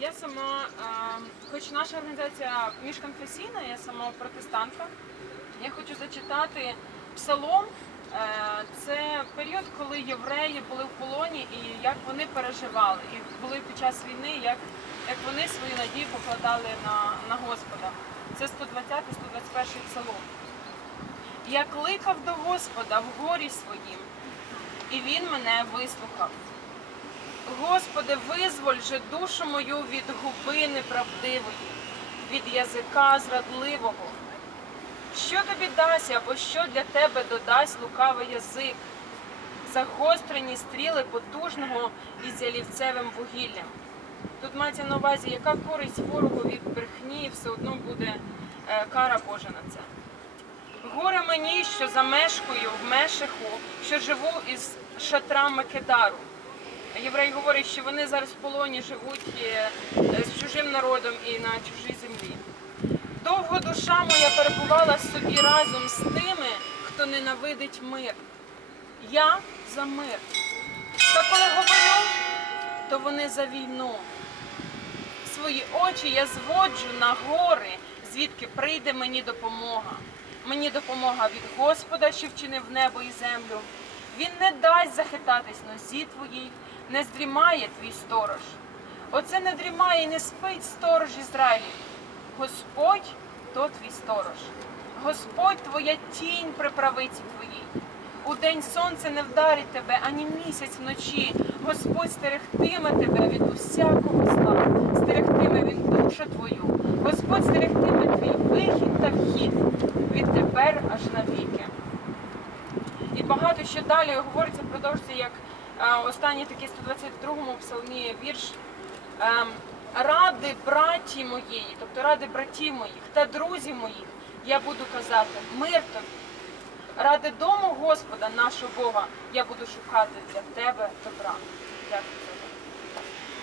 я сама, е, хоч наша організація міжконфесійна, я сама протестантка. Я хочу зачитати псалом. Е, Це період, коли євреї були в полоні і як вони переживали. І були під час війни, як, як вони свою надію покладали на, на Господа. Це 120-121 псалом. Я кликав до Господа в горі своїм, і він мене вислухав. Господи, визволь же душу мою від губи неправдивої, від язика зрадливого. Що тобі дасть або що для тебе додасть лукавий язик, загострені стріли потужного із ялівцевим вугіллям. Тут мається на увазі, яка користь ворогу від брехні, все одно буде е, кара Божа на це. Горе мені, що замешкую в Мешеху, що живу із шатрами Кедару. Євреї говорять, що вони зараз в полоні живуть е, е, з чужим народом і на чужій землі. Довго душа моя перебувала собі разом з тими, хто ненавидить мир. Я за мир. Та коли говорю, то вони за війну. Свої очі я зводжу на гори, звідки прийде мені допомога. Мені допомога від Господа, що вчинив небо і землю. Він не дасть захитатись нозі твоїй, не здрімає твій сторож. Оце не дрімає і не спить сторож Ізраїлів. Господь то твій сторож. Господь твоя тінь при правиці твоїй. У день сонце не вдарить тебе, ані місяць вночі. Господь стерегтиме тебе від усякого зла, стерегтиме він душу твою. Господь стерегтиме твій вихід та вхід відтепер аж навіки. І багато що далі говориться, продовжується як останній такий 122-му псалмі вірш. Ем, ради браті моєї, тобто ради братів моїх та друзів моїх, я буду казати мир тобі. Ради дому Господа нашого Бога я буду шукати для тебе добра. Дякую.